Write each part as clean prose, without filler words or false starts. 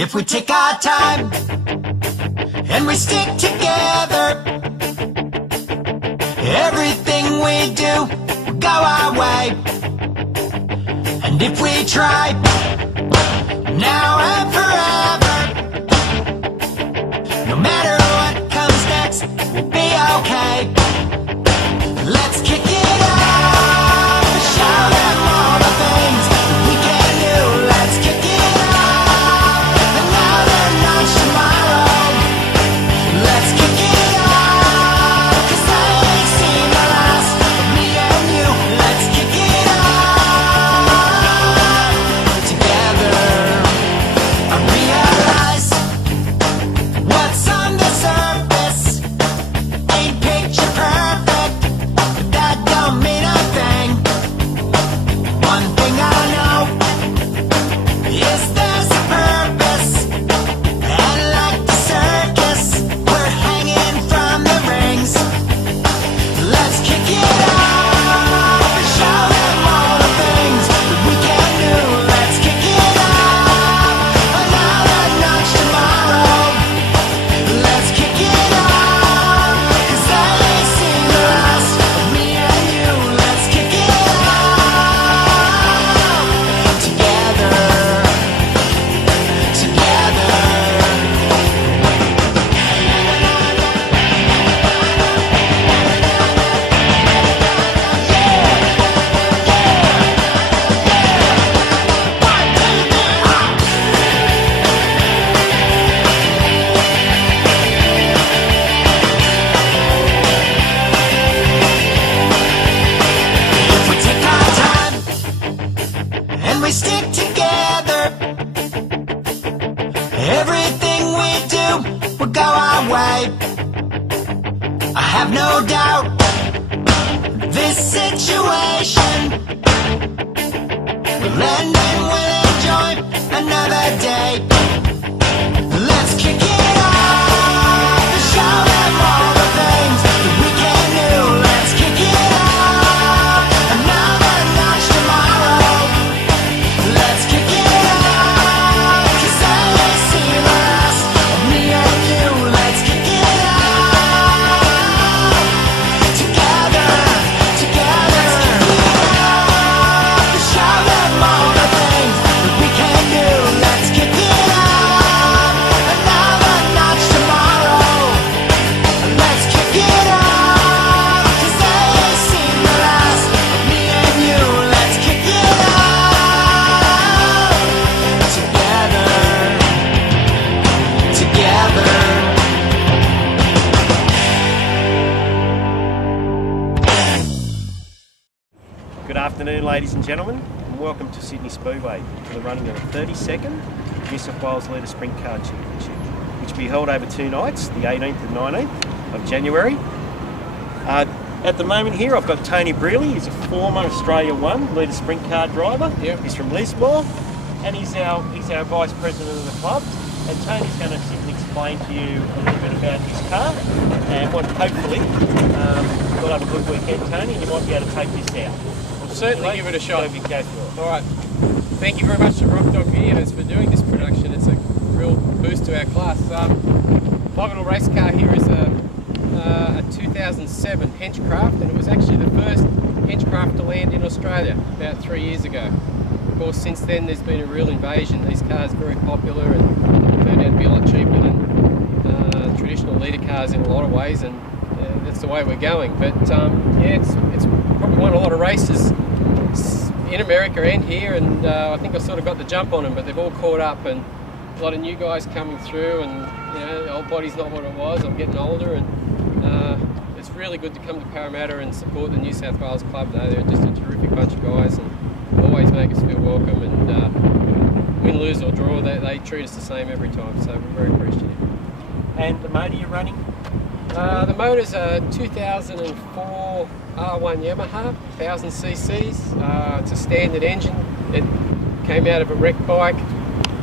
If we take our time and we stick together, everything we do will go our way. And if we try now and forever, no matter what comes next, we'll be okay. Let's kick it off and show them all the things we can do. Let's kick it off another notch tomorrow. Let's kick it off, 'cause they ain't seen the last of me and you. Let's kick it off together. I realize what's on the surface ain't picture perfect, but that don't mean a thing. One thing I know is there's a purpose, and like the circus, we're hanging from the rings. Let's kick it off and show them all the things that we can do. Let's kick it off another notch tomorrow. Let's kick it off, 'cause they ain't seen the last of me and you. Let's kick it off together, together. If we take our time and we stick together, everything we do will go our way. I have no doubt this situation will end and we'll enjoy another day. Let's kick it off and show them all the things that we can do. Let's kick it off another notch tomorrow. Let's kick it off, 'cause they ain't seen the last of me and you. Let's kick it off together, together. Let's kick it off and show them all the things that we can do. Let's kick it off another notch tomorrow. Let's kick it off, 'cause they ain't seen the last of me and you. Let's kick it off together, together. Good afternoon, ladies and gentlemen, and welcome to Sydney Speedway for the running of the 32nd New South Wales Litre Sprintcar Championship, which will be held over 2 nights, the 18th and 19th of January. At the moment here, I've got Tony Brearley. He's a former Australia 1 Litre Sprintcar driver. Yep. He's from Lismore, and he's our vice president of the club. And Tony's going to sit and explain to you a little bit about his car, and what hopefully we'll have a good weekend, Tony, and you might be able to take this out. We'll certainly give it a shot. Go for it. All right. Thank you very much to Rock Dog Vehicles for doing this production. It's a real boost to our class. My little race car here is a 2007 Henchcraft, and it was actually the first Henchcraft to land in Australia about 3 years ago. Of course, since then there's been a real invasion. These cars are very popular and turned out to be a lot cheaper than traditional litre cars in a lot of ways, and that's the way we're going. But yeah, it's probably won a lot of races in America and here, and I think I sort of got the jump on them, but they've all caught up, and a lot of new guys coming through, and you know, the old body's not what it was. I'm getting older, and it's really good to come to Parramatta and support the New South Wales club. They're just a terrific bunch of guys, and always make us feel welcome, and win, lose or draw, they treat us the same every time, so we're very appreciative. And the motor you're running? The motor's a 2004 R1 Yamaha, 1000 cc's. It's a standard engine. It came out of a wreck bike,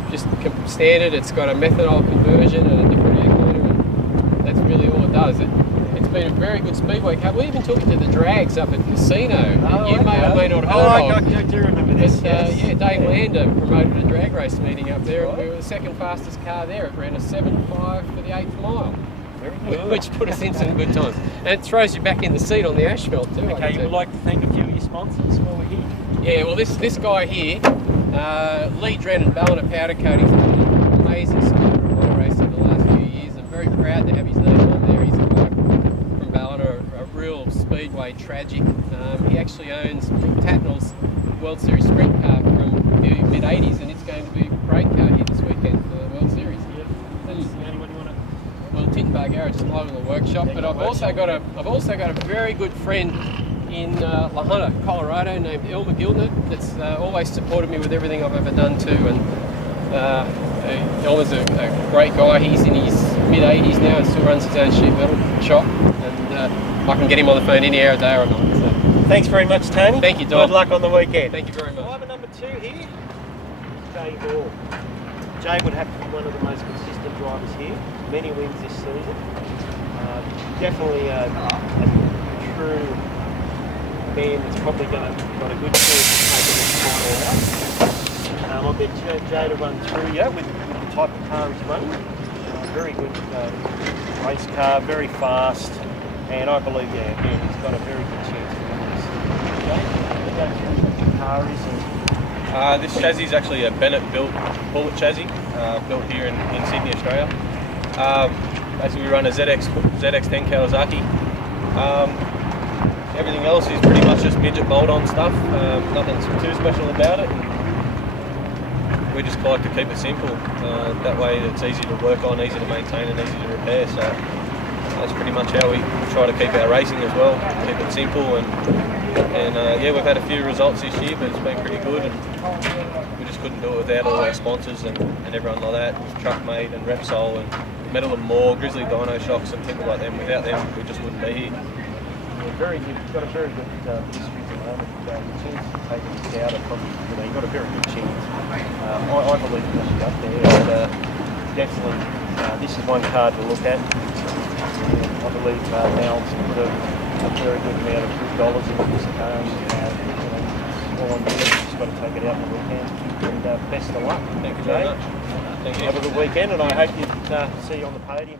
just standard. It's got a methanol conversion and a different air cleaner, and that's really all it does. It's been a very good Speedway car. We even took it to the drags up at the casino. You may or may not have heard of. I do remember this. Yes. Yeah, Dave Lander promoted a drag race meeting up there, and we were the second fastest car there. It ran a 7.5 for the 8th mile. Very good. Which put us in some good times. And it throws you back in the seat on the asphalt too. Okay, you would like to thank a few of your sponsors while we're here. Yeah, well this guy here, Lee Dren and Ballina Powder Coating, has done an amazing Speedway race over the last few years. I'm very proud to have his name on there. He's a guy from Ballina, a real Speedway tragic. He actually owns Tatnall's World Series Sprint car from the mid-80s, and it's going to be a great car here this weekend for the World Series. Yeah, that's the only one you want to... Well, Tin Bar Garage is my little workshop, but I've also got a very good friend in La Junta, Colorado, named Elmer Gilner, that's always supported me with everything I've ever done too. And Elmer's a great guy. He's in his mid-80s now and still runs his own sheet metal shop. And I can get him on the phone any hour of day or night. So. Thanks very much, Tony. Thank you, Don. Good luck on the weekend. Thank you very much. Driver number 2 here, Jay Hall. Jay would have to be one of the most consistent drivers here. Many wins this season. Definitely a true man that's probably got a good chance of taking this final out. I'll get Jay to run through you with the type of car he's running. Very good race car, very fast, and I believe, he's got a very good chance of winning this. Jay, go through what the car is. And this chassis is actually a Bennett built bullet chassis, built here in Sydney, Australia. Basically we run a ZX10 Kawasaki. Everything else is pretty much just midget bolt-on stuff. Nothing too special about it. We just like to keep it simple. That way it's easy to work on, easy to maintain and easy to repair. So that's pretty much how we try to keep our racing as well. Keep it simple and yeah, we've had a few results this year, but it's been pretty good. And we just couldn't do it without all our sponsors and everyone like that. Truckmate and Repsol and Metal and More, Grizzly Dino Shocks and people like them. Without them, we just wouldn't be here. Very good. You've got a very good history at the moment. Your chance of taking this out are probably, you've got a very good chance. I believe you should up there. And, definitely, this is one card to look at. I believe Mal's put a very good amount of good dollars into this car. All on you. Just got to take it out on the weekend. And best of luck. Thank you very much. Thank you. Have a good weekend, and I hope you see you on the podium.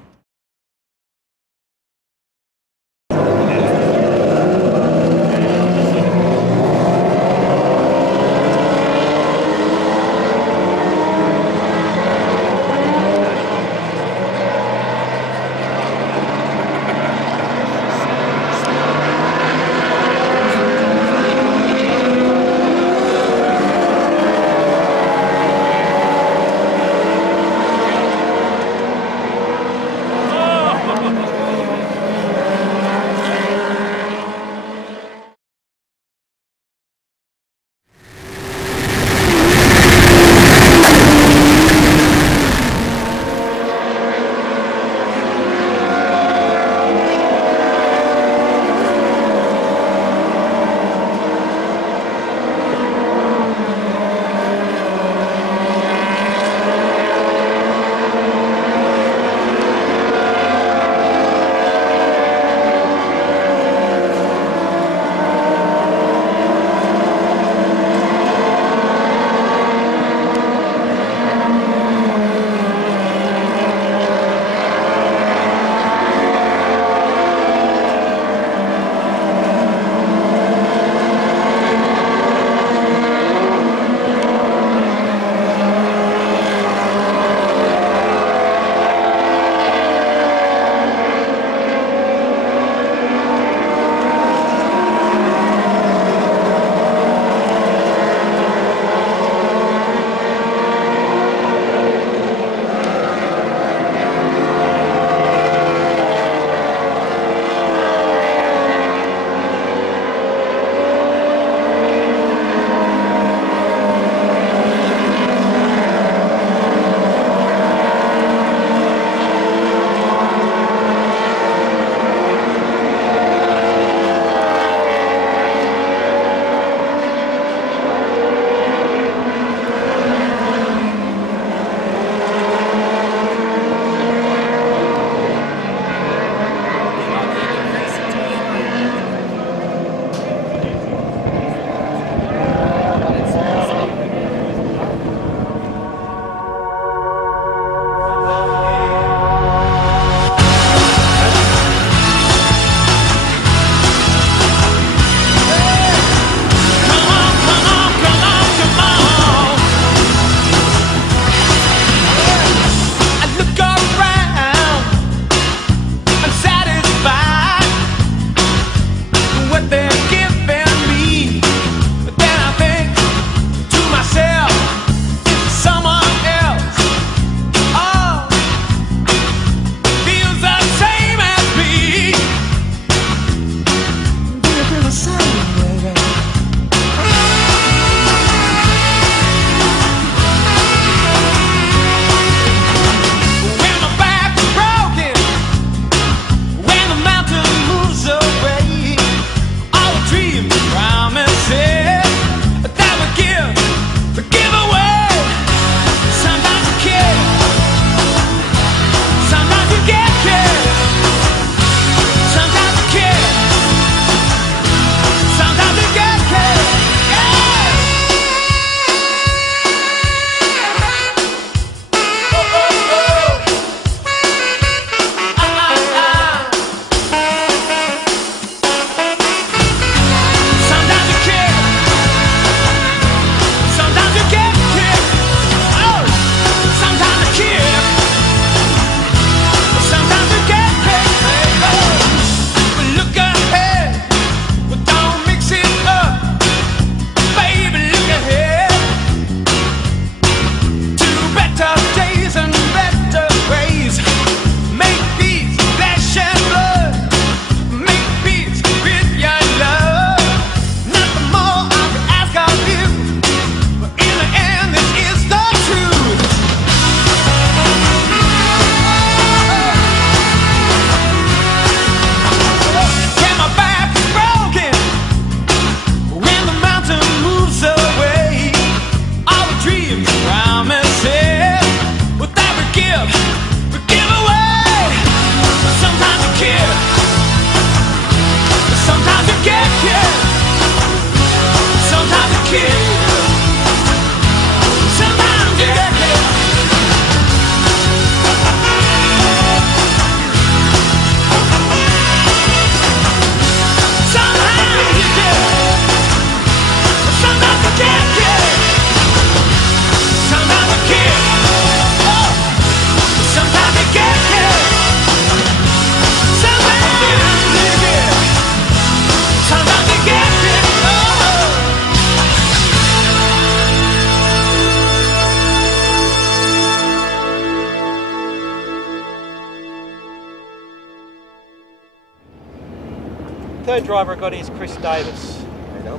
third driver I got is Chris Davis.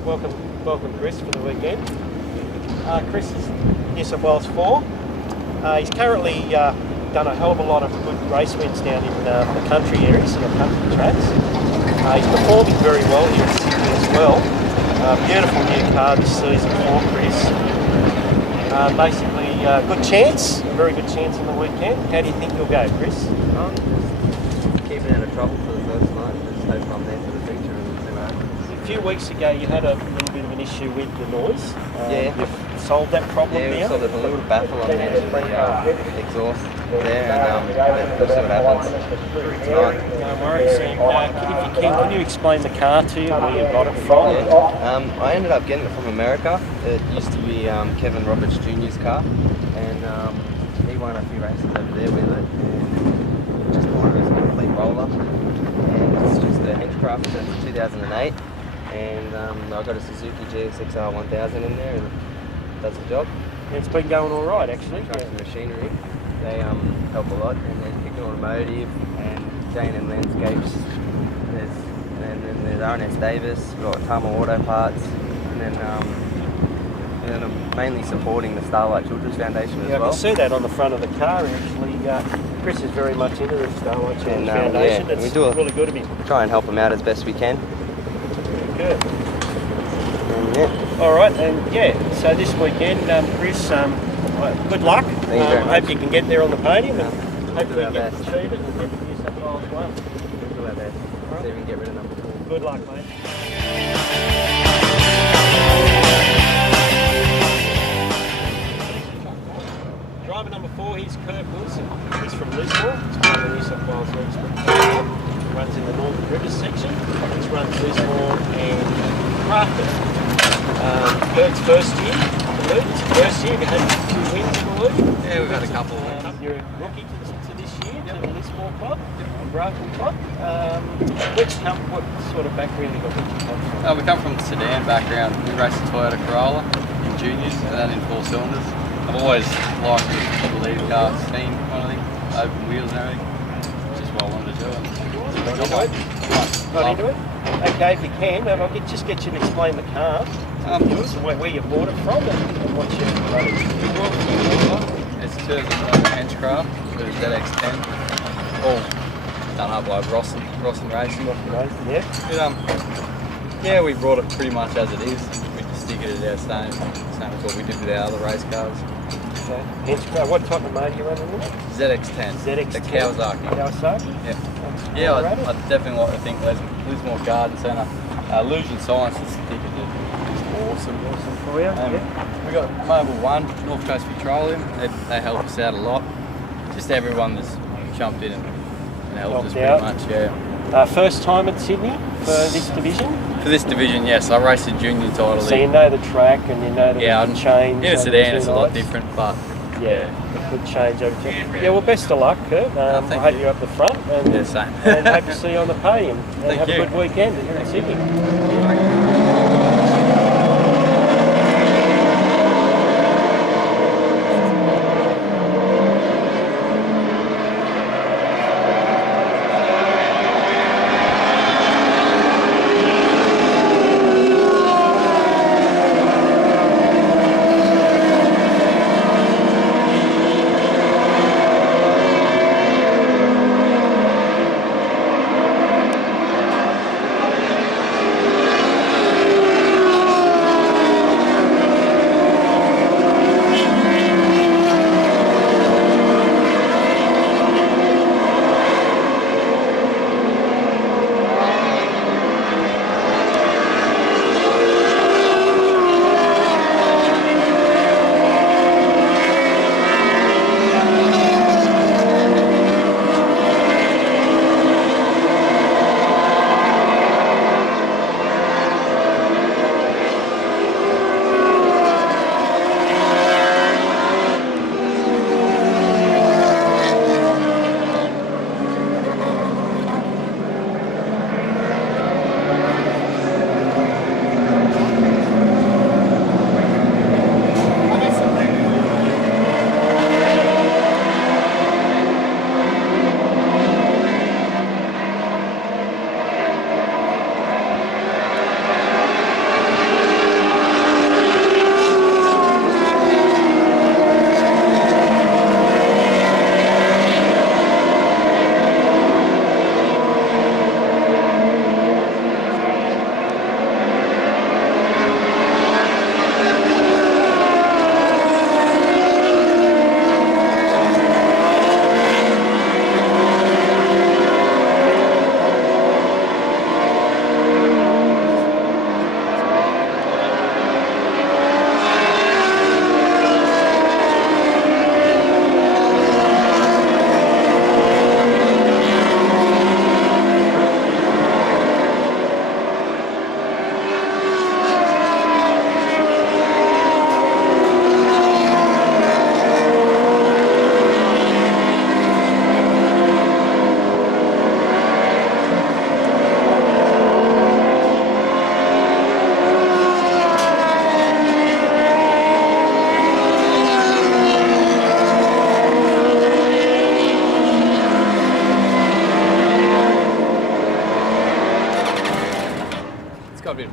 Welcome Chris for the weekend. Chris is New South Wales 4. He's currently done a hell of a lot of good race wins down in the country areas and the country tracks. He's performing very well here in Sydney as well. Beautiful new car this season for Chris. Basically, good chance, a very good chance on the weekend. How do you think you'll go, Chris? Just keeping out of trouble for the first night. Just hope I'm there for the feature and see what happens. A few weeks ago, you had a little bit of an issue with the noise. Yeah. You've solved that problem Yeah, we now? saw there's a little baffle on the edge of the exhaust there, and we'll see what happens tonight. No worries. And, if you can you explain the car to you, where you got it from? Yeah. I ended up getting it from America. It used to be Kevin Roberts Jr.'s car, and he won a few races over there with it, and just bought it as a complete roller. And it's just a Henchcraft since 2008, and I got a Suzuki GSXR 1000 in there, and it does the job. It's been going all right, actually. Trucks and machinery, they help a lot, and then Pick Automotive and J&M Landscapes. And then there's RNS Davis, we've got Tama Auto Parts, and then I'm mainly supporting the Starlight Children's Foundation as Yeah, I well. can see that on the front of the car. Actually, Chris is very much into the Starlight Children's Foundation. Yeah, It's we do really good of him. Try and help them out as best we can. Good. And yeah. All right, and yeah, so this weekend, Chris, good luck. Thank you very I much. hope you can get there on the podium, and We'll hopefully do our you get best. to achieve it and get to New South Wales one. We'll do our best. See if we can get rid of number 4. Good luck, mate. Driver number 4, he's Kurt Wilson. He's from Lismore. He's part of the New South Wales Litre Sprintcar. Runs in the Northern Rivers section. He's run Lismore and Grafton. Kurt's first year in the Loop. It's the first year. Have you had 2 wins in the Loop? Yeah, we've had a couple. You're a rookie to this year, to the Lismore club, Grafton club. What sort of background you got that you come from? We come from sedan background. We raced a Toyota Corolla in juniors and then in 4 cylinders. I've always liked the lead car scheme kind of thing, open wheels and everything. It's just what I wanted to do. Not into it? Not into it? Okay, if you can, I'll just get you to explain the car. Where you bought it from and what you're running. It's 2011 Henchcraft with a ZX10, all done up by Ross and Racing. Yeah. Yeah, we brought it pretty much as it is. We just stick it as our same as what we did with our other race cars. Okay. What type of motor you running with? ZX10. ZX10. The Kawasaki. Kawasaki? Yeah. Yeah, I definitely like to think Lismore Garden Centre. Illusion Science is ticket is awesome. Awesome for you. We got Mobile One, North Coast Petroleum. They help us out a lot. Just everyone that's jumped in and helped us pretty much. Yeah. First time at Sydney for this division? For this division, yes. I raced a junior title. So you know the track and you know the change. In a sedan, it's a lot different, but yeah, a good change over time. Yeah, well, best of luck, Kurt. I hope you're up the front, and, yeah, same. and hope to see you on the podium. And Thank have you. a good weekend here in Sydney.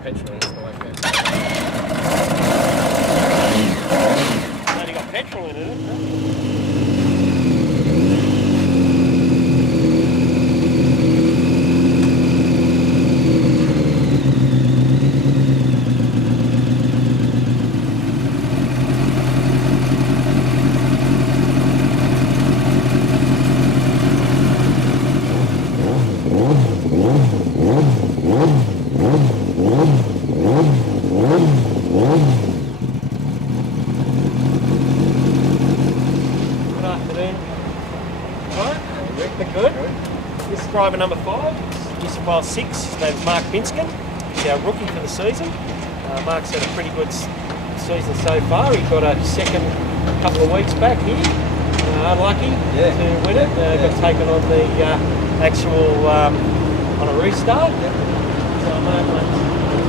petrol in it, so like that. It's only got petrol in it, isn't it? Good afternoon. Right, we're good. This is driver number 5, New South Wales 6. His name's Mark Binskin. He's our rookie for the season. Mark's had a pretty good season so far. He got a second a couple of weeks back here. Unlucky to win it. Got taken on the actual on a restart. So Mark,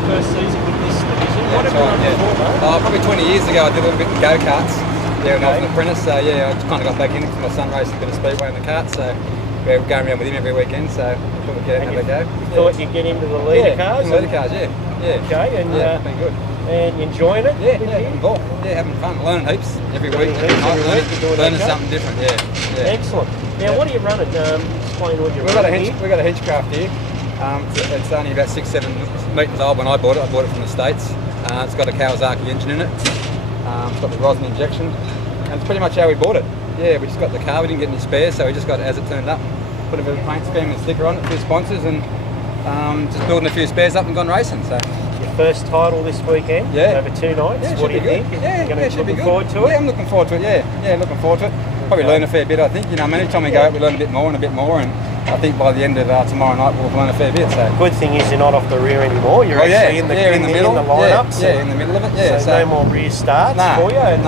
first season with this division. What have you done before, Mark? Probably 20 years ago I did a little bit in go-karts. Yeah, when I was an apprentice, so yeah, I just kind of got back in because my son raced a bit of Speedway in the kart, so we're going around with him every weekend, so I thought we'd get out and have a go. You thought you'd get into the leader cars? Leader cars, yeah. Okay, and it's been good. And you enjoying it? Yeah, involved. Yeah, having fun, learning heaps every week. Learning something different, yeah. Excellent. Now, what are you running? Explain what you're running here. We've got a Hedgecraft here. It's only about 6-7 metres old when I bought it. I bought it from the States. It's got a Kawasaki engine in it. It's got the rosin injection. And it's pretty much how we bought it. Yeah, we just got the car, we didn't get any spares, so we just got it as it turned up. Put a bit of paint scheme and sticker on it, a few sponsors, and just building a few spares up and gone racing. So your first title this weekend, over 2 nights. Yeah, what do you think? Yeah, You're looking forward to it? Yeah, I'm looking forward to it, yeah, looking forward to it. Probably learn a fair bit, I think. You know, every time we go out, we learn a bit more, and I think by the end of tomorrow night, we'll learn a fair bit. So good thing is you're not off the rear anymore. You're actually in the middle, in the lineups. Yeah, in the middle of it. Yeah, so no more rear starts for you, and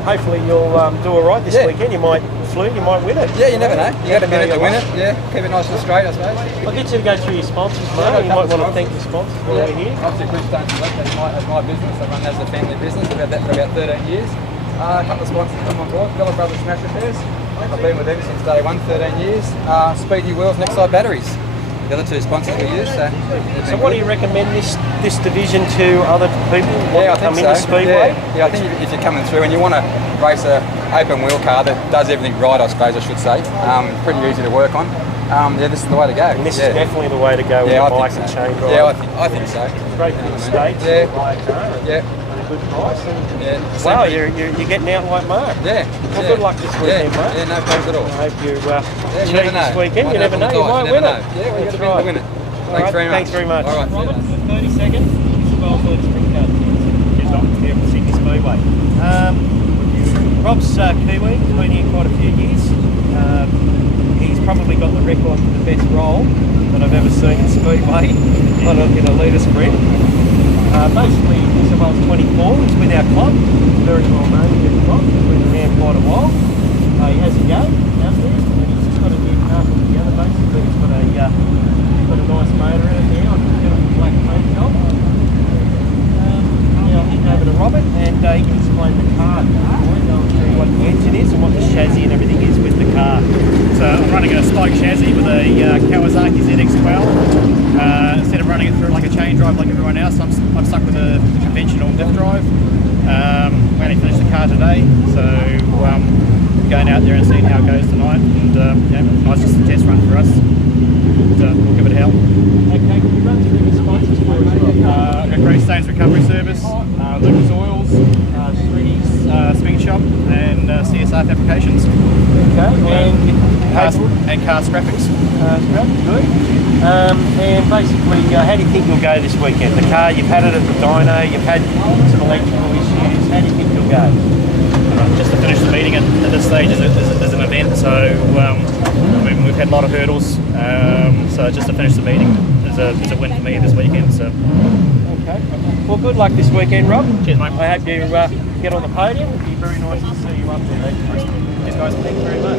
hopefully you'll do all right this weekend. You might fluke, you might win it. Yeah, you never know. You got a minute to win it. Yeah, keep it nice and straight, I suppose. I'll get you to go through your sponsors, mate. You might want to thank your sponsors while we're here. Obviously, Bridgestone Select, that's my business. I run that as a family business. I've had that for about 13 years. A couple of sponsors come on board. Villa Brothers Smash Repairs. I've been with them since day one, 13 years. Speedy Wheels, Next Side Batteries. The other 2 sponsors we use. So what do you recommend this division to other people who want to come into Speedway? Yeah, I think if you're coming through and you want to race an open wheel car that does everything right, I suppose I should say, pretty easy to work on. This is the way to go. And this is definitely the way to go with the bike and chain drive. Yeah, I think so. Great for the States. Yeah. Good price. Wow, you're getting out like Mark. Yeah. Well, good luck this weekend, mate. Yeah, no problems at all. I hope you you never know. This weekend. You never know. You might win it. Yeah, we've got to win it. Thanks very much. Thanks very much. All right. Robert, for 30 seconds. This is Litre Sprintcar. Just not here from Sydney Speedway. Rob's Kiwi. He's been here quite a few years. He's probably got the record for the best roll that I've ever seen in Speedway in a Litre Sprint. Basically, New South Wales 24, he's with our club, very well known with the club, he's been around quite a while. He has a go out there, and he's just got a new car put together basically. He's got a nice motor in it now, and a beautiful black paint job. Now I'll hand over to Robert, and he can explain the car, going through what the engine is and what the chassis and everything is with the car. So I'm running a spike chassis with a Kawasaki ZX12. Instead of running it through like a chain drive like everyone else, I'm stuck with a conventional diff drive. We only finished the car today, so going out there and seeing how it goes tonight. And nice just a test run for us. We'll give it a hell. Okay, can you run through the sponsors for us? I've got Greystones Recovery Service, Lucas Oils, Speed Shop, and CSR Fabrications. Okay, and Cast Graphics. Good. And basically, how do you think you'll go this weekend? The car, you've had it at the dyno, you've had some electrical issues. How do you think you'll go? Just to finish the meeting at this stage is an event, so I mean, we've had a lot of hurdles. So just to finish the meeting is a win for me this weekend. So. Okay. Well, good luck this weekend, Rob. Cheers, mate. I hope you get on the podium. It'd be very nice to see you up there. Cheers, guys. Thanks very much.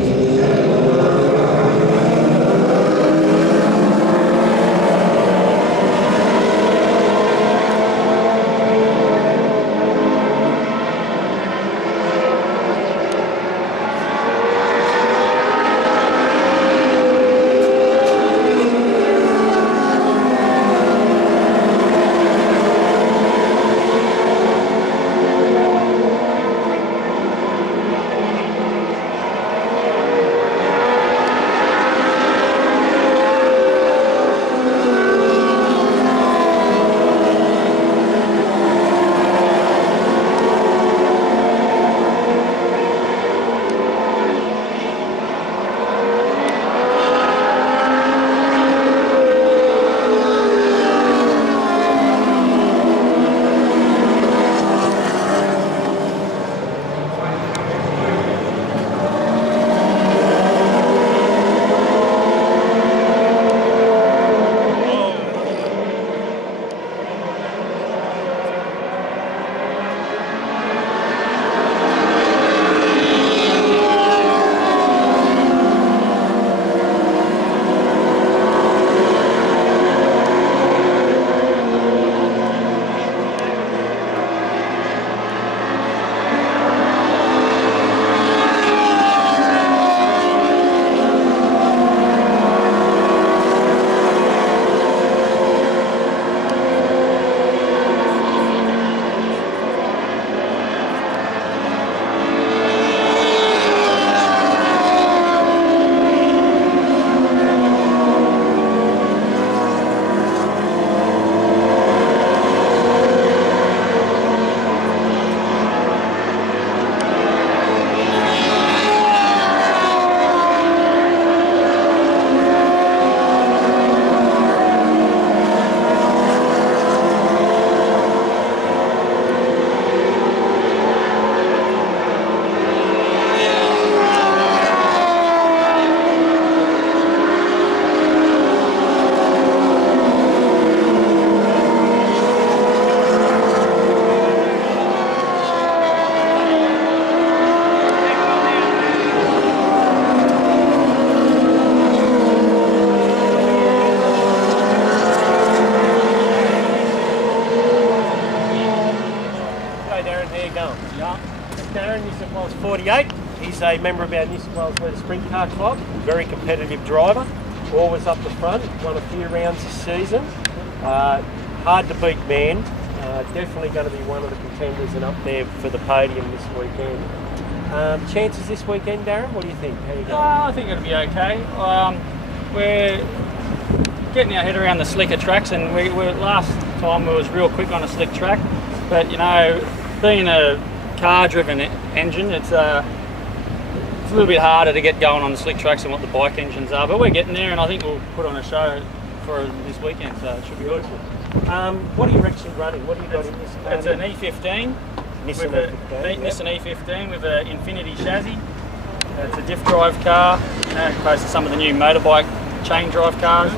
is a member of our New South Wales Litre Sprintcar Club, very competitive driver, always up the front, won a few rounds this season. Hard to beat man, definitely going to be one of the contenders and up there for the podium this weekend. Chances this weekend, Darren, what do you think? How you going? I think it'll be okay. We're getting our head around the slicker tracks, and we last time we was real quick on a slick track, but you know, being a car-driven engine, it's a little bit harder to get going on the slick tracks than what the bike engines are, but we're getting there, and I think we'll put on a show for this weekend, so it should be good. What are you actually running? What have you got in this car? It's an E15. Nissan E15 with an Infinity chassis. It's a diff drive car, opposed to some of the new motorbike chain drive cars.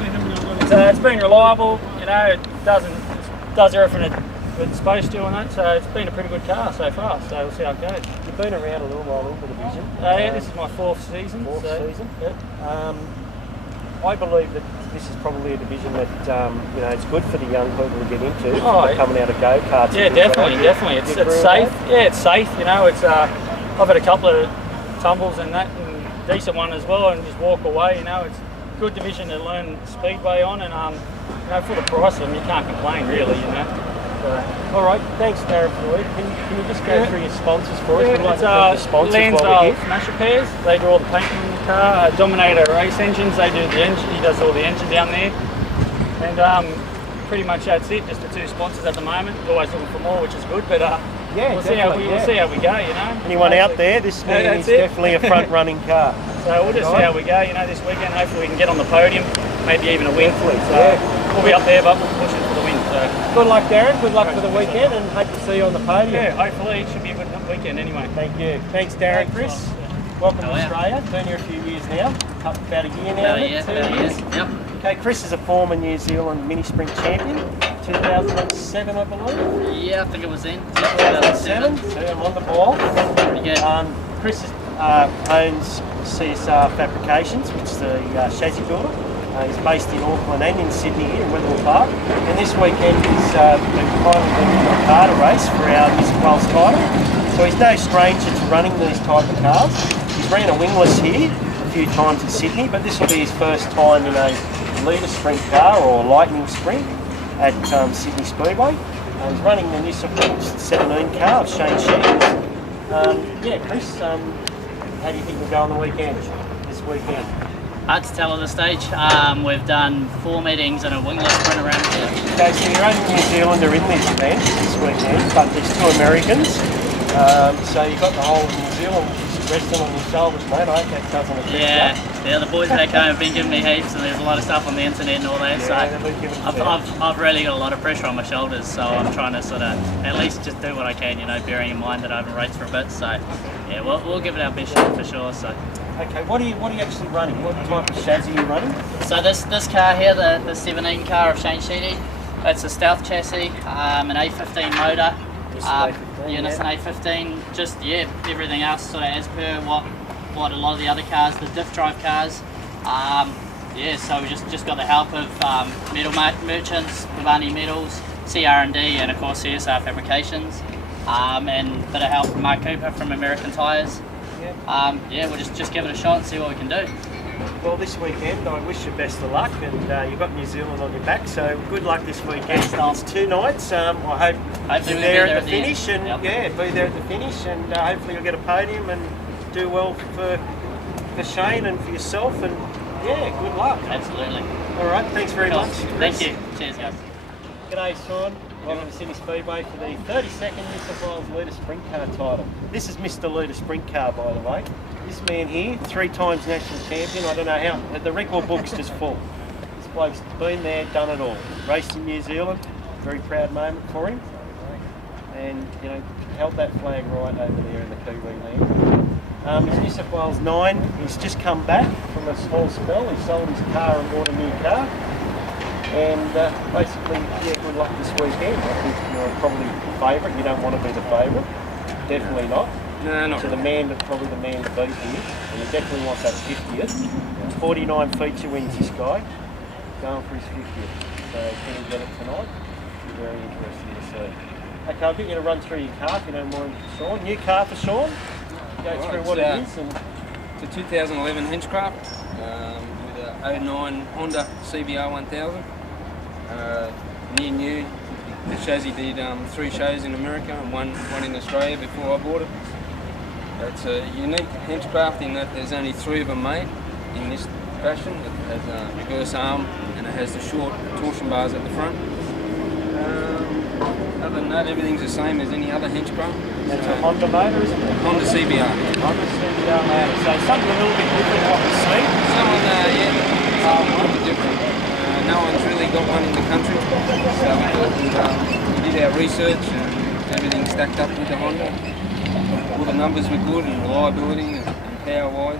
It's been reliable, you know, it does everything it's supposed to on it, so it's been a pretty good car so far, so we'll see how it goes. You've been around a little while in the division. Yeah, this is my fourth season. Yep. I believe that this is probably a division that you know, it's good for the young people to get into. Coming out of go-karts. Yeah, definitely. It's safe. Yeah, it's safe. You know, it's I've had a couple of tumbles and that, and decent one as well, and just walk away. You know, it's a good division to learn Speedway on, and you know, for the price of them, you can't complain really. You know. All right, thanks, Darren, for the week. Can you just go through your sponsors for us? Yeah, We'd like it's sponsors Lansdale Smash Repairs. They do all the painting on the car. Dominator Race Engines, they do the engine. He does all the engine down there. And pretty much that's it. Just the two sponsors at the moment. Always looking for more, which is good. But we'll see how we go. You know. Anyone out there? This man is definitely a front-running car. So we'll just see how we go. You know, this weekend. Hopefully we can get on the podium, maybe even a win. So we'll be up there, but we'll push it for the win. So. Good luck, Darren. Good luck for the weekend, and hope to see you on the podium. Yeah, hopefully it should be a good weekend anyway. Thank you. Thanks, Darren. Chris, welcome to Australia. Been here a few years now. About a year now. About a year. Yep. Okay, Chris is a former New Zealand mini sprint champion, 2007, I believe. Yeah, I think it was in 2007. So I'm on the ball. Pretty good. Chris owns CSR Fabrications, which is the chassis builder. He's based in Auckland and in Sydney here in Wetherill Park. And this weekend he's been finally in a karting race for our New South Wales title. So he's no stranger to running these type of cars. He's ran a wingless here a few times in Sydney, but this will be his first time in a Litre Sprintcar or Lightning Sprint at Sydney Speedway. He's running the New South Wales 17 car of Shane Shears. Yeah, Chris, how do you think we'll go on the weekend, this weekend? Hard to tell at this stage. We've done 4 meetings and a wingless sprint around here. Okay, so you're only New Zealander in this event this weekend, but there's 2 Americans. So you've got the whole of New Zealand resting on your shoulders, mate. I hope that doesn't affect you. Yeah, the boys back home have been giving me heaps, and there's a lot of stuff on the internet and all that. Yeah, so I've really got a lot of pressure on my shoulders. So I'm trying to sort of at least just do what I can, you know, bearing in mind that I haven't raced for a bit. So yeah, we'll give it our best shot for sure. So. Okay, what are you actually running? What type of chassis are you running? So this car here, the 17 car of Shane Sheedy, it's a stealth chassis, an A15 motor. It's an A15, just everything else sort of as per what a lot of the other cars, the diff drive cars. So we just got the help of metal merchants, Pavani Metals, CR&D, and of course CSR Fabrications, and a bit of help from Mark Cooper from American Tyres. We'll just give it a shot and see what we can do. Well, this weekend I wish you best of luck, and you've got New Zealand on your back, so good luck this weekend. It's 2 nights. I hope you'll be there at the finish, and be there at the finish, and hopefully you'll get a podium and do well for Shane and for yourself, and good luck. Absolutely. All right, thanks very much. Thank you. Cheers, guys. G'day, Sean. Welcome to Sydney Speedway for the 32nd New South Wales Litre Sprintcar title. This is Mr. Litre Sprintcar, by the way. This man here, 3 times national champion. I don't know how, the record book's just full. This bloke's been there, done it all. Raced in New Zealand, very proud moment for him. And, you know, held that flag right over there in the Kiwi land. He's New South Wales 9. He's just come back from a small spell. He sold his car and bought a new car. And basically, good luck this weekend. I think you're probably the favourite. You don't want to be the favourite. Definitely not. No, not so really. Probably the man to beat here. And you definitely want that 50th. 49 feature wins this guy. Going for his 50th. So can he get it tonight? Be very interesting to see. Okay, I'll get you to run through your car if you don't mind, Sean. New car for Sean. Go through what it is. And it's a 2011 Henchcraft with a 09 Honda CBR 1000. Near new. The chassis did 3 shows in America and one in Australia before I bought it. It's a unique Henchcraft in that there's only 3 of them made in this fashion. It has a reverse arm and it has the short torsion bars at the front. Other than that, everything's the same as any other Henchcraft. It's a Honda motor, isn't it? Honda CBR. Honda CBR motor. So something a little bit different what we see. Something a little bit different. No one's really got one in the country. So we did our research and everything stacked up with the Honda. All the numbers were good and reliability and power-wise.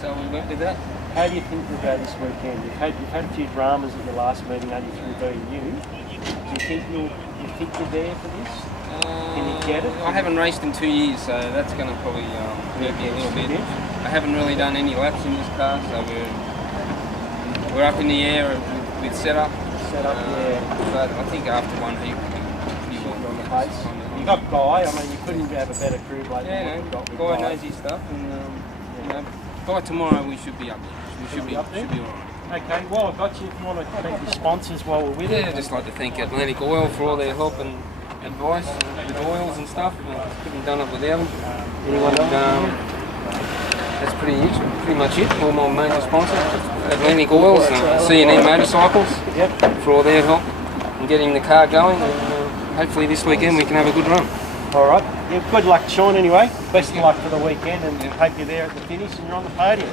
So we went with that. How do you think you'll go this weekend? You've had a few dramas at your last meeting, only through being new. Do you think you're there for this? Can you get it? I haven't raced in 2 years, so that's going to probably hurt me a little bit. I haven't really done any laps in this car, so we're up in the air with setup. Yeah. But I think after one heat, pretty well on the pace. You got Guy. I mean, you couldn't have a better crew like Guy knows his stuff, and you know, by tomorrow we should be up there. We should be up there. Should be all right. Okay. Well, I've got you. If you want to thank your sponsors while we're with it. Yeah, I'd just like to thank Atlantic Oil for all their help and advice with oils and stuff. Couldn't have done it without them. Anyone else? That's pretty much it. All my major sponsors, Atlantic Oils and C&E Motorcycles, for all their help in getting the car going. And hopefully this weekend we can have a good run. All right. Yeah, good luck, Sean. Anyway, best of luck for the weekend, and hope you're there at the finish and you're on the podium.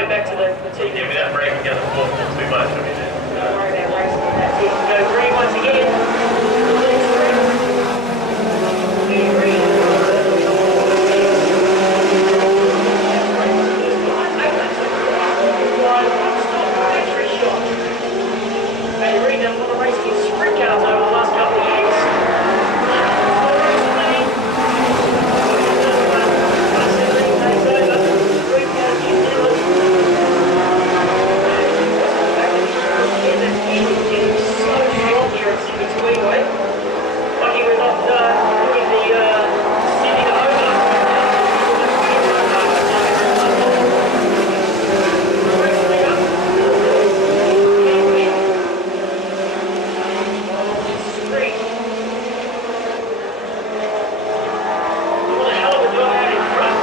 go back to the TV. Yeah, without breaking down the fourth wall too much. I mean, Don't worry about racing. That's it. Go green once again. Green. Sprint cars over the last couple of years. Speedway. Lucky we're not doing the Sydney to Hobart. Street. What a hell of a job out in front.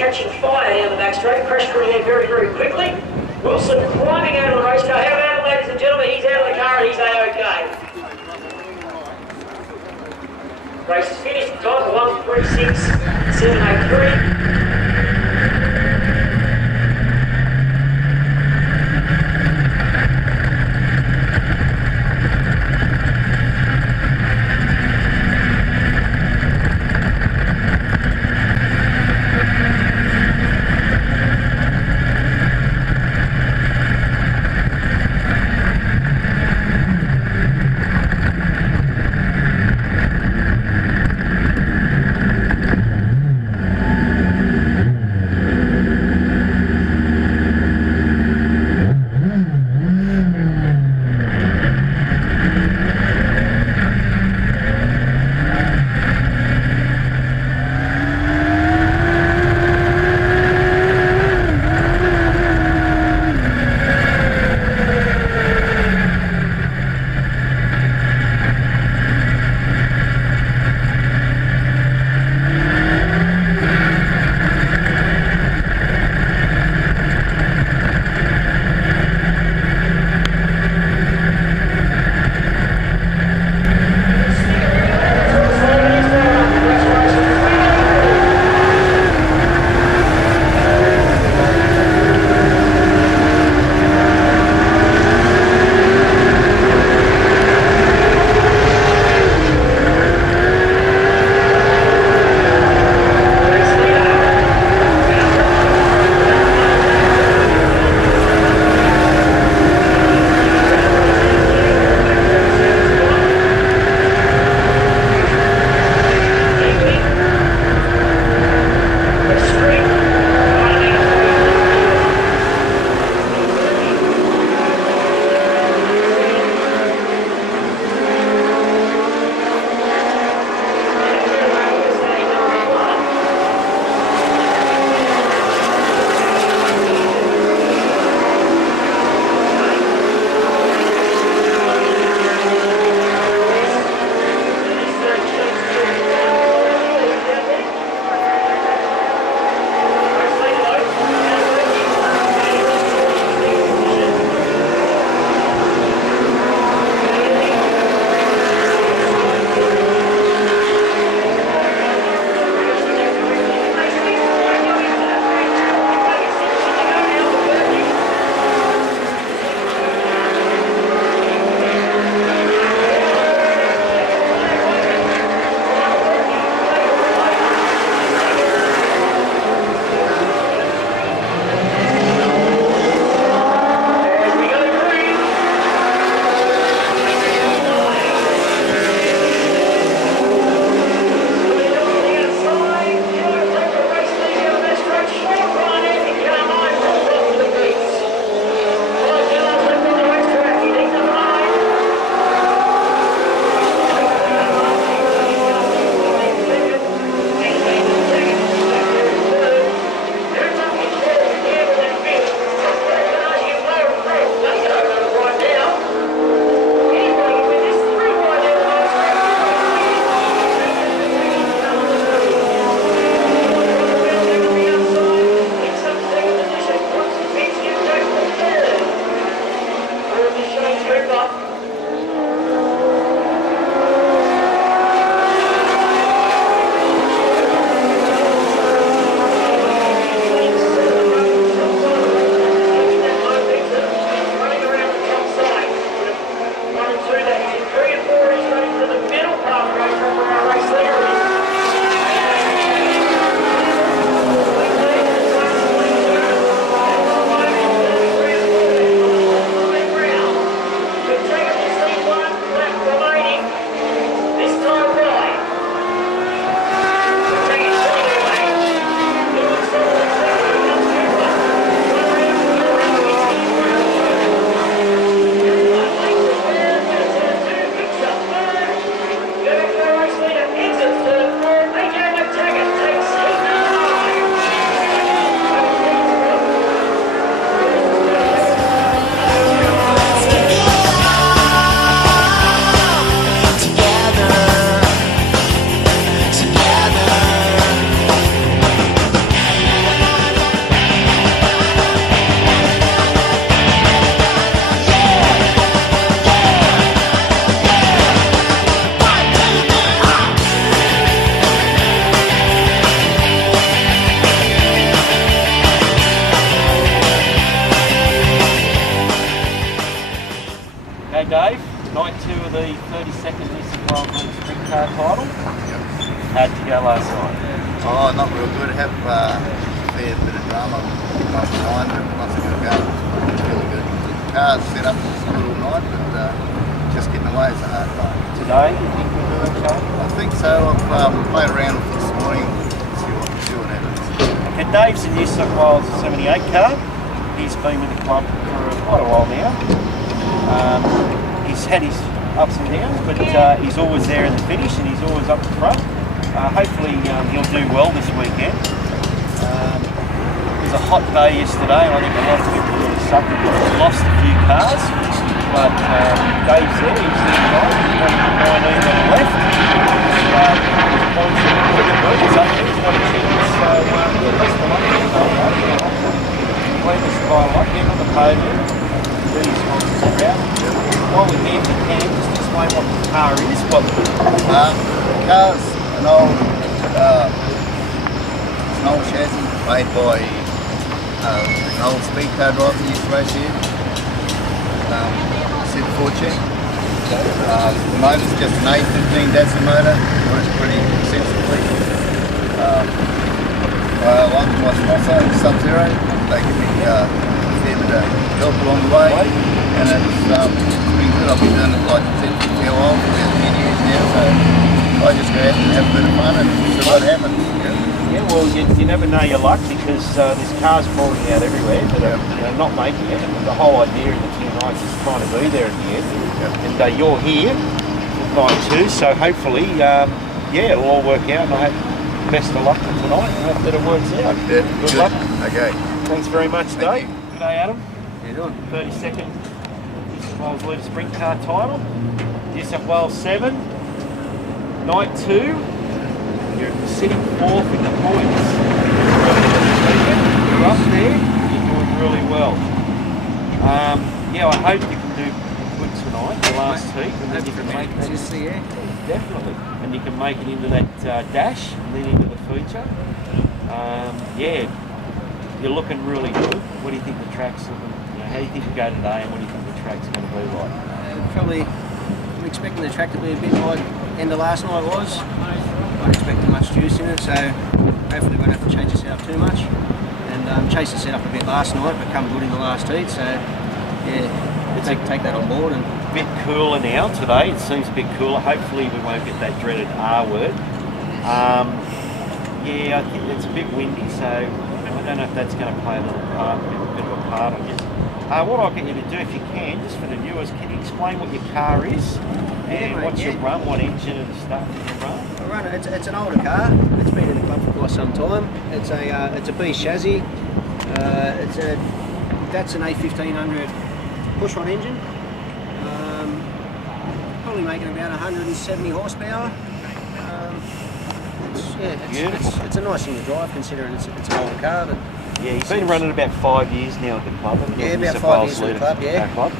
catching fire down the back straight, crashed through there very, very quickly. Wilson climbing out of the race car. How about it, ladies and gentlemen? He's out of the car and he's A-OK. Race is finished. Time 1:36.783. Night 2 of the 32nd New South Wales Litre Sprintcar title. How'd you go last night? Oh, not real good. Have a fair bit of drama off the line, but once I got going, it's really good. The car's set up good all night, but just getting away is a hard part. Today, you think we'll do okay? I think so. I've played around with it this morning, see what happens. Okay, Dave's a New South Wales 78 car. He's been with the club for quite a while now. He's had his ups and downs, but he's always there in the finish and he's always up the front. Hopefully he'll do well this weekend. It was a hot day yesterday. I think a lot of people really suffered. We lost a few cars, but Dave's there. He's there right. He's got 19 on the left. His points are pretty good. He's up there. He's got a chance. So yeah, best of luck. Clean this guy up, get on the podium. Really sponsors around. While we're here, we can just explain what the car is. What the car's an old chassis made by an old speed car driver that used to race here. Set 4-check. The motor's just an A15 Datsun motor. Works pretty sensibly. Like my sponsor, Sub-Zero, they give me a fair bit of help along the way, and it's pretty good. I've been doing it like I said for a fair while, for about 10 years now, so I just go out and have a bit of fun and see what happens. Yeah, well, you never know your luck because there's cars falling out everywhere that are not making it, and the whole idea of the 2 nights is trying to be there at the end, and you're here with night 2, so hopefully, yeah, it'll all work out, and I hope best of luck for tonight, and hope that it works out. Yeah, good luck. Okay. Thanks very much, Dave. Good day, Adam. How you doing? 32nd New South Wales Litre Sprintcar title. New South Wales 7. Night 2. You're sitting 4th in the points. You're up there. You're doing really well. Yeah, I hope you can do good tonight, the last heat, and then you can make that. Definitely. And you can make it into that dash and then into the feature. Yeah, you're looking really good. What do you think the track's looking? How do you think you go today, and what do you think the track's going to be like? Probably, I'm expecting the track to be a bit like the end of last night was. I don't expect too much juice in it, so hopefully we won't have to change the setup too much. And chase the setup a bit last night, but come good in the last heat. So yeah, take that on board. And a bit cooler now today. It seems a bit cooler. Hopefully we won't get that dreaded R word. Yeah, I think it's a bit windy, so I don't know if that's going to play a bit of a part, I guess. What I'll get you to do, if you can, just for the viewers, can you explain what your car is and what's your run, what engine and stuff you run? It's an older car. It's been in the club for quite some time. It's a beast chassis. That's an A1500 pushrod engine. Probably making about 170 horsepower. It's a nice thing to drive considering it's an older car. But yeah, you've been running about 5 years now at the club. Yeah, about 5 years at the club, yeah. Club.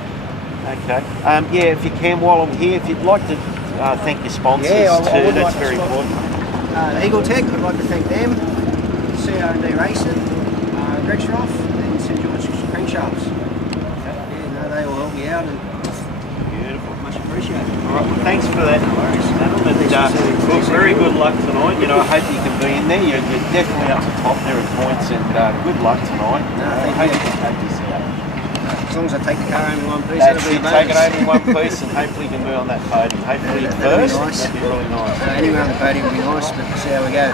Okay. Yeah, if you can, while I'm here, if you'd like to thank your sponsors too, that's very important. Eagle Tech, I'd like to thank them. C&D Racing, Rexroth and St George Crankshafts. Yeah, no, they all help me out and beautiful. Much appreciated. All right, well, thanks for that. And, very good luck tonight. You know, I hope you can be in there. You're definitely up the top there at points, and good luck tonight. I hope you can take this out. As long as I take the car home in one piece, that'll be a bonus. Take it home in one piece, and hopefully you can be on that podium. Hopefully first. That'd be really nice. Anywhere on the podium would be nice, but we'll see how we go.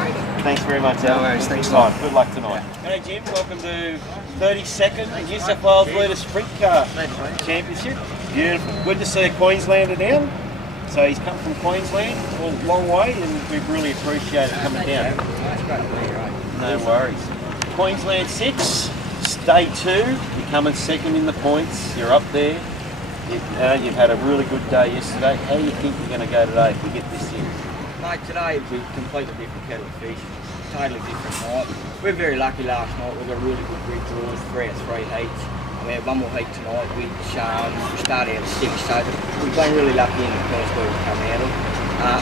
Thanks very much, No Al. worries, thanks a lot. Good luck tonight. Hey Jim, welcome to 32nd New South Wales Litre Sprintcar Championship. Beautiful. Good to see a Queenslander down. So he's come from Queensland, a long way, and we really appreciate it coming down. No worries. Queensland 6, day 2, you're coming 2nd in the points, you're up there. You've had a really good day yesterday. How do you think you're going to go today if we get this in? Mate, today will be a completely different kettle of fish. Totally different night. We're very lucky last night. We got really good grid draws for our 3 heats. We had one more heat tonight, which we started out at 6, so we've been really lucky in the points where we've come out of.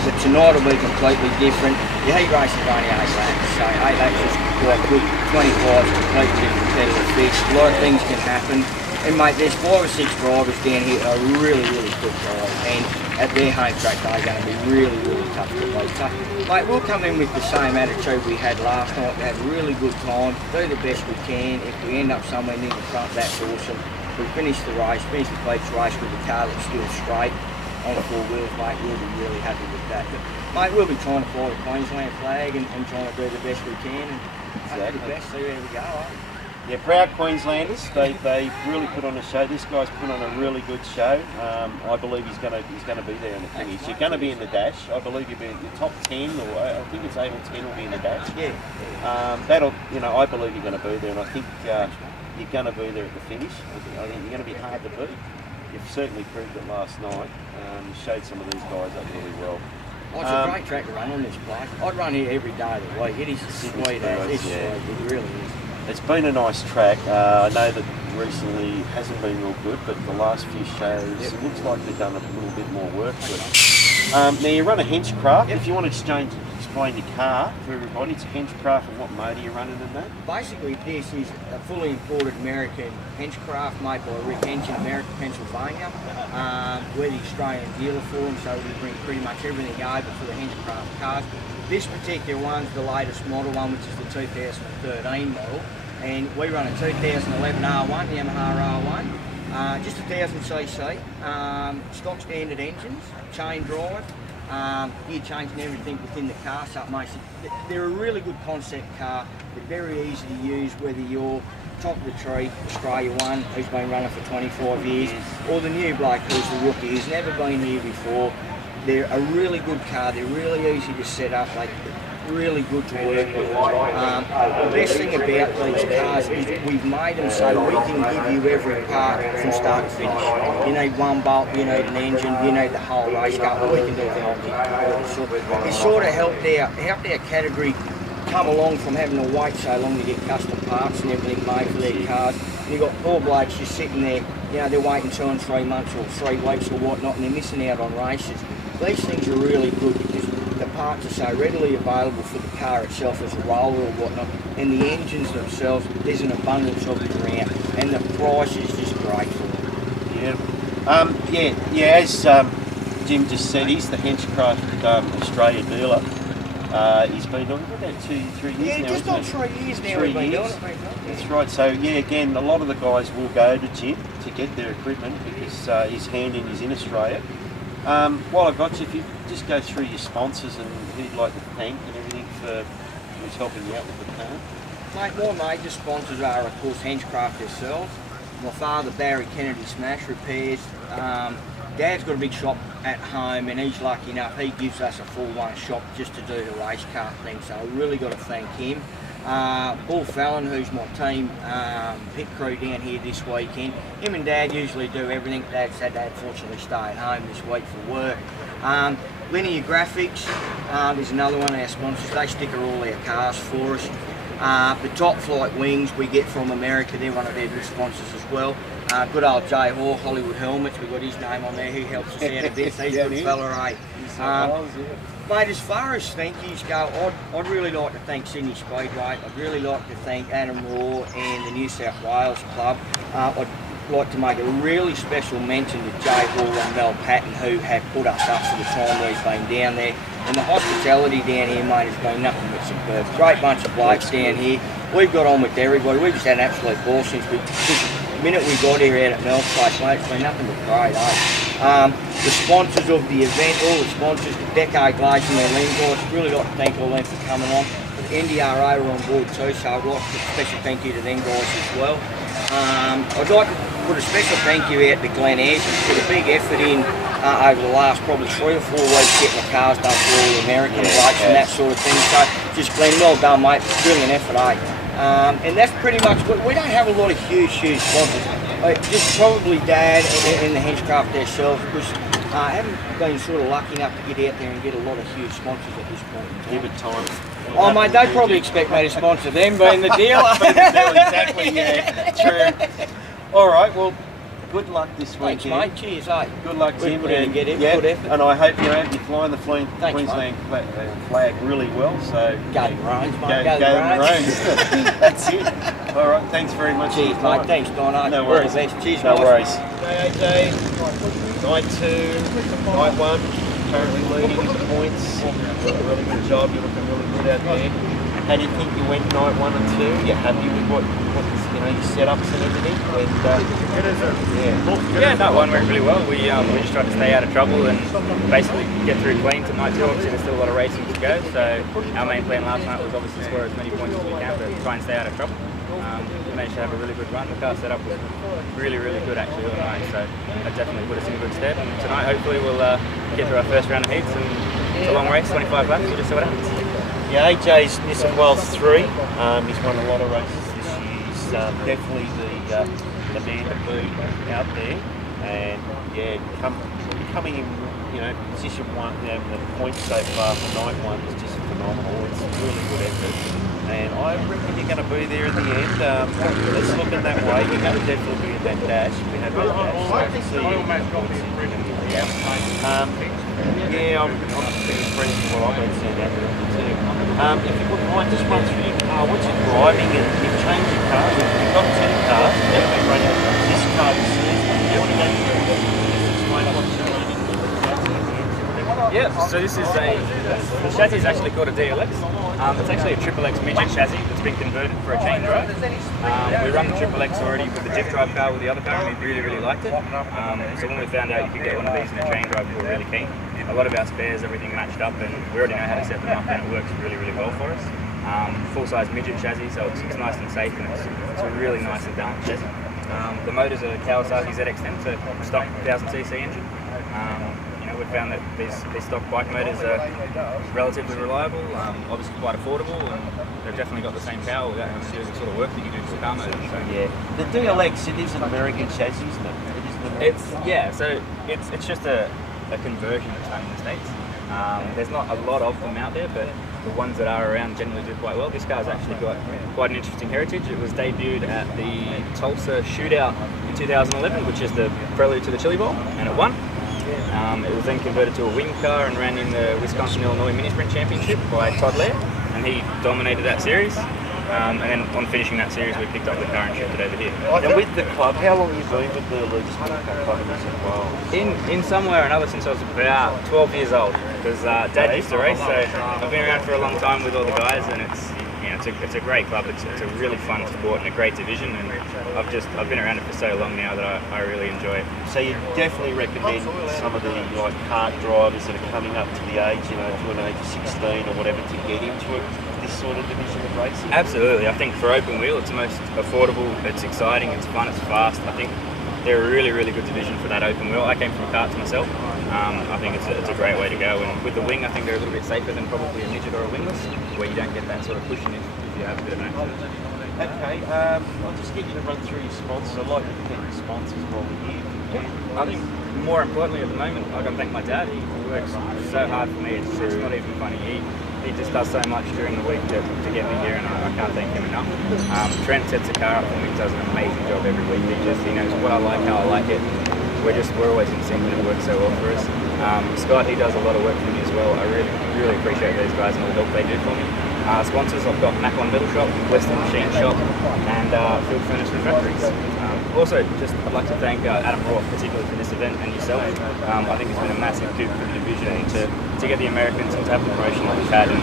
But tonight will be completely different. Your heat race is only 8 laps, so 8 laps is quite good. 25 is a completely different kettle of fish. A lot of things can happen. And mate, there's 5 or 6 drivers down here that are really quick drivers, and at their home track they're going to be really tough to beat. So, mate, we'll come in with the same attitude we had last night. We had a really good time, do the best we can. If we end up somewhere near the front, that's awesome. We finished the race, finished the Litre race with a car that's still straight on 4 wheels, mate. We'll be really happy with that. But, mate, we'll be trying to fly the Queensland flag and trying to do the best we can, and hope the best, see where we go. Yeah, proud Queenslanders. They really put on a show. This guy's put on a really good show. I believe he's going to be there in the finish. You're going to be in the dash. I believe you'll be in the top 10, or I think it's 8 or 10 will be in the dash. Yeah. That'll, I believe you're going to be there, and I think you're going to be there at the finish. I think you're going to be hard to beat. You've certainly proved it last night. You showed some of these guys up really well. Oh, it's a great track to run on this place. I'd run here every day of the week. It is sweet as it's sweet. It really is. It's been a nice track. I know that recently hasn't been real good, but the last few shows, it looks like they've done a little bit more work to it. Now you run a Henchcraft. If you want to explain your car for everybody, it's a Henchcraft and what motor you're running in that? Basically, this is a fully imported American Henchcraft made by Rick Hench in America, Pennsylvania. We're the Australian dealer for them, so we bring pretty much everything over for the Henchcraft cars. This particular one's the latest model one, which is the 2013 model, and we run a 2011 R1, the Yamaha R1, just 1000cc, stock standard engines, chain drive, gear change and everything within the car, so it makes it, they're a really good concept car. They're very easy to use, whether you're top of the tree, Australia 1, who's been running for 25 years, or the new bloke who's the rookie, who's never been here before. They're a really good car, they're really easy to set up, like really good to work with. The best thing about these cars is we've made them so we can give you every part from start to finish. You need one bolt, you need an engine, you need the whole race car, but we can do the whole thing. It sort of helped our category come along from having to wait so long to get custom parts and everything made for their cars. And you've got poor blokes just sitting there, they're waiting 2 and 3 months or 3 weeks or whatnot, and they're missing out on races. These things are really good because the parts are so readily available for the car itself as a roller or whatnot, and the engines themselves, there's an abundance of them around, and the price is just great for them. As Jim just said, he's the Henchcraft Australia dealer. He's been doing it about 2-3 years now. Just on 3 years now. 3 years. That's right. So again, a lot of the guys will go to Jim to get their equipment because his hand in is in Australia. While I've got you, if you just go through your sponsors and who you'd like to thank and everything for who's helping you out with the car. Mate, my major sponsors are, of course, Henchcraft themselves. My father, Barry Kennedy, Smash Repairs. Dad's got a big shop at home, and he's lucky enough, he gives us a full one shop just to do the race car thing, so I really got to thank him. Paul Fallon, who's my team pit crew down here this weekend. Him and Dad usually do everything. Dad's had to unfortunately stay at home this week for work. Linear Graphics is another one of our sponsors. They sticker all their cars for us. The Top Flight Wings we get from America, they're one of their good sponsors as well. Good old Jay Hall, Hollywood Helmets, we've got his name on there, he helps us out a bit. He's a good fella, eh? Mate, as far as thank yous go, I'd really like to thank Sydney Speedway. I'd really like to thank Adam Raw and the New South Wales Club. I'd like to make a really special mention to Jay Hall and Mel Patton, who have put us up for the time we've been down there. And the hospitality down here, mate, has been nothing but superb. Great bunch of blokes down here. We've got on with everybody. We've just had an absolute ball since the minute we got here out at Mel's place, mate. It's been nothing but great, eh? The sponsors of the event, all the sponsors, the Decade Glades and their Lingors, really like to thank all them for coming on. The NDRA are on board too, so I'd like to put a special thank you to them guys as well. I'd like to put a special thank you out to Glenn Ayers, who's put a big effort in over the last probably 3 or 4 weeks getting the cars done for all the American blokes and that sort of thing. So just Glenn, well done, mate. Brilliant effort, eh? And that's pretty much, we don't have a lot of huge sponsors. Just probably Dad and the Henchcraft themselves, because I haven't been sort of lucky enough to get out there and get a lot of huge sponsors at this point in time. Give it time. Oh mate, they probably expect me to sponsor them being the dealer. Exactly, yeah, true. All right, well, good luck this weekend. Thanks, mate. Cheers, eh? Good luck, Tim. Good effort. Yeah, Good effort. and I hope you're flying the Thanks, Queensland flag really well. So go the Maroons, mate. Go the Maroons. That's it. All right. Thanks very much. Cheers, mate. Thanks, Dino. No worries. Cheers, no worries. Okay, AJ. Night 2, night 1. Currently leading with the points. Doing a really good job. You're looking really good out there. How do you think you went night 1 and 2? You're happy with what your setups and everything? Yeah, night 1 went really well. We just tried to stay out of trouble and basically get through clean to night 2. Obviously, there's still a lot of racing to go, so our main plan last night was obviously score as many points as we can, but try and stay out of trouble. We managed to have a really good run. The car setup was really good actually all night, so that definitely put us in a good stead. And tonight, hopefully, we'll get through our first round of heats, and it's a long race, 25 laps. We'll just see what happens. Yeah, AJ's New South Wales 3. He's won a lot of races this year. He's definitely the man to beat out there, and yeah, coming in, position 1, the points so far for night 1 is just phenomenal. It's a really good effort, and I reckon you're going to be there in the end. It's looking that way. You're going to definitely be in that dash. We have that dash. So yeah, I'm pretty impressed with what I've been seeing out there too. If you wouldn't mind, just run through your car. What's your driving? And you've changed your car. You've got 2 cars. You've been running this car this season. You want to go through just explain what you're running? Yeah, so this is the chassis is actually called a DLX. It's actually a XXX midget chassis that's been converted for a chain drive. We run the XXX already with the diff drive car with the other car, and we really liked it. So when we found out you could get one of these in a chain drive, we were really keen. A lot of our spares, everything matched up, and we already know how to set them up, and it works really well for us. Full-size midget chassis, so it's nice and safe, and it's a really nice and balanced chassis. The motor's a Kawasaki ZX10, so stock 1000cc engine. We've found that these stock bike motors are relatively reliable, obviously quite affordable, and they've definitely got the same power without having to do the sort of work that you do to a car motor. So. Yeah, the DLX, it is an American chassis, isn't it? It's just a conversion that's done in the States. There's not a lot of them out there, but the ones that are around generally do quite well. This car's actually got quite an interesting heritage. It was debuted at the Tulsa Shootout in 2011, which is the prelude to the Chili Bowl, and it won. It was then converted to a wing car and ran in the Wisconsin-Illinois Mini Sprint Championship by Todd Lair, and he dominated that series. And then on finishing that series, we picked up the car and shipped it over here. And with the club, how long have you been with the Litre Sprintcar club in New South Wales? In some way or another since I was about 12 years old, because Dad used to race, so I've been around for a long time with all the guys, and it's a great club. It's a really fun sport and a great division, and I've been around it for so long now that I really enjoy it. So you definitely recommend some of the kart drivers that are coming up to the age, to an age of 16 or whatever, to get into this sort of division of racing? Absolutely. I think for open wheel, it's the most affordable. It's exciting. It's fun. It's fast. I think they're a really good division for that open wheel. I came from karts myself. I think it's a great way to go, and with the wing I think they're a little bit safer than probably a midget or a wingless, where you don't get that sort of pushing if you have a bit of an accident. Okay, I'll just get you to run through your sponsors. I'd like you to thank your sponsors while we're here. I think more importantly at the moment, I got to thank my dad. He works so hard for me, it's not even funny. He just does so much during the week to get me here, and I can't thank him enough. Trent sets the car up for me, does an amazing job every week. He knows what I like, how I like it. We're always in sync, and it works so well for us. Scott, he does a lot of work for me as well. I really appreciate those guys and all the help they do for me. Sponsors, I've got Macklin Metal Shop, Western Machine Shop, and Field Furnace Refractories. Also, I'd like to thank Adam Roth, particularly for this event, and yourself. I think it's been a massive coup for the division, and to get the Americans and to have the promotion that we've had, and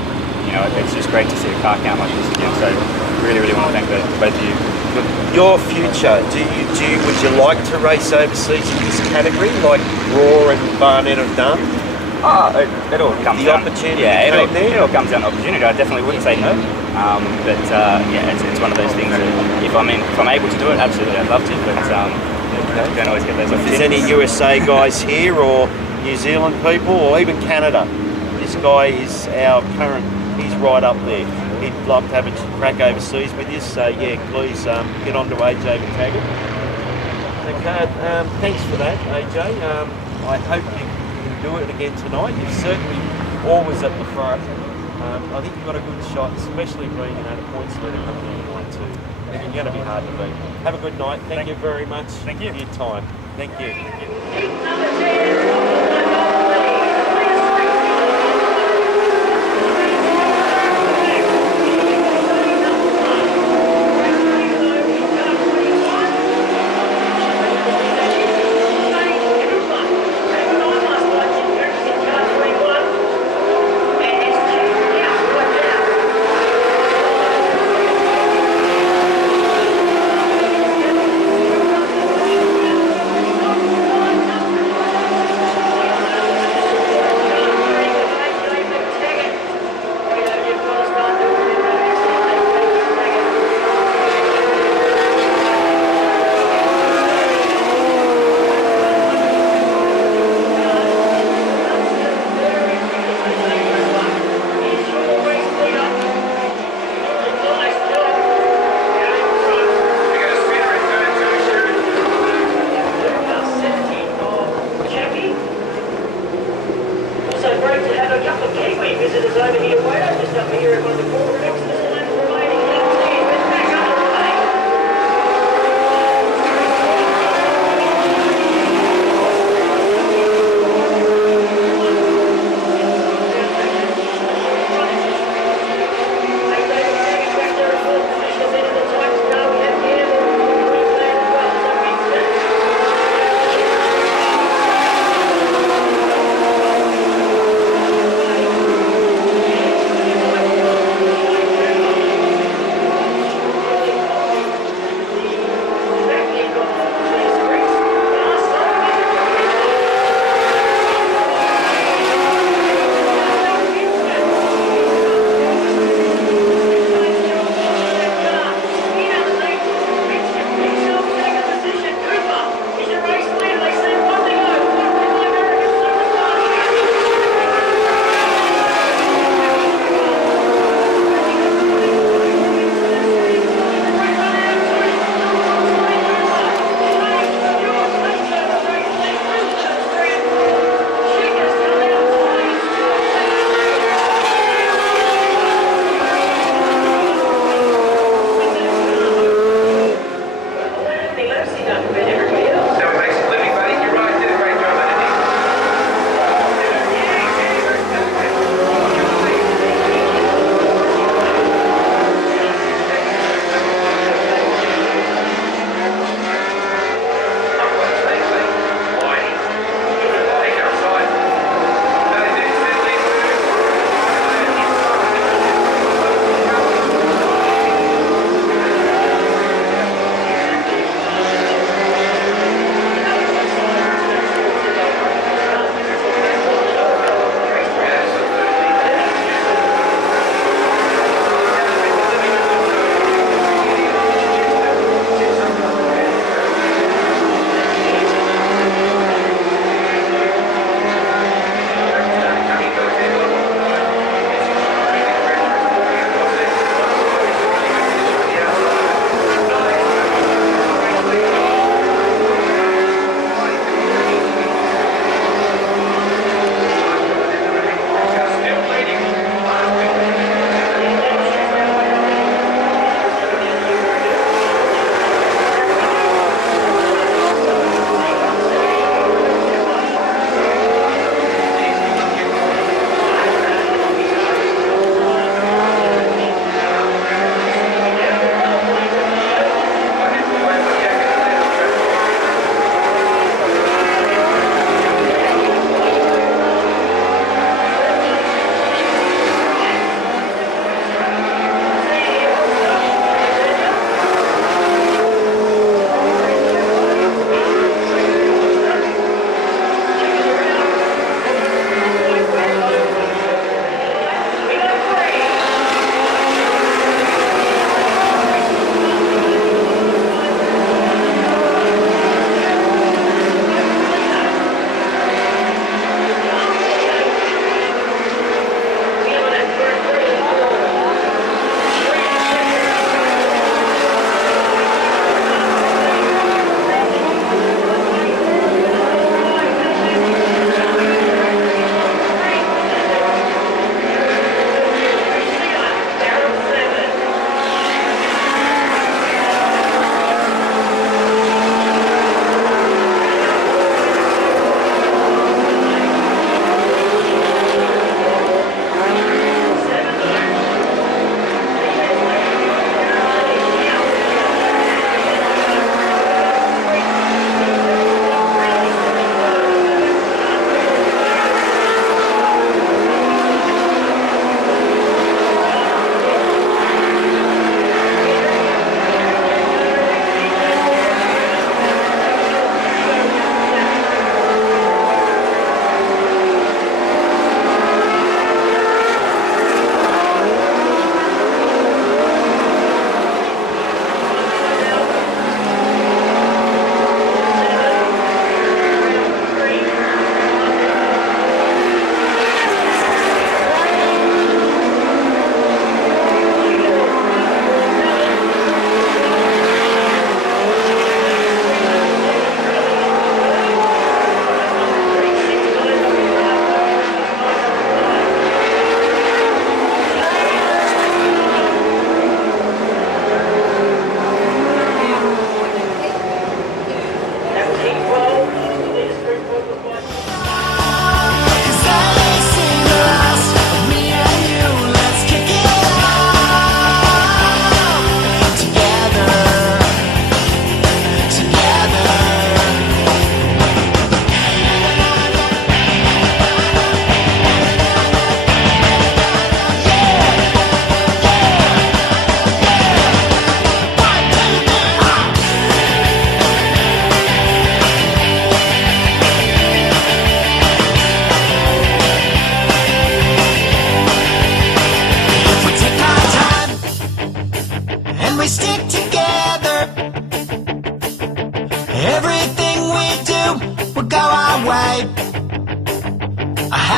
it's just great to see a car count like this again. So really want to thank both of you. Your future, would you like to race overseas in this category, like Raw and Barnett have done? It all comes down. Opportunity. Yeah, it all comes down to opportunity. I definitely wouldn't say no. It's one of those things that if I'm able to do it, absolutely, I'd love to. But you don't always get those opportunities. If there's any USA guys here, or New Zealand people, or even Canada, this guy is our current. He's right up there. He'd love to have a crack overseas with you. So yeah, please get on to AJ and tag him. Okay, thanks for that, AJ. I hope you do it again tonight. You're certainly always at the front. I think you've got a good shot, especially being at a points leader coming in 1-2. You're going to be hard to beat. Have a good night. Thank you very much for your time. Thank you. Thank you.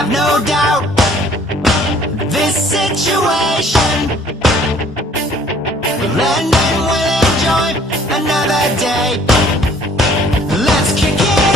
have no doubt. This situation will end and we'll enjoy another day. Let's kick it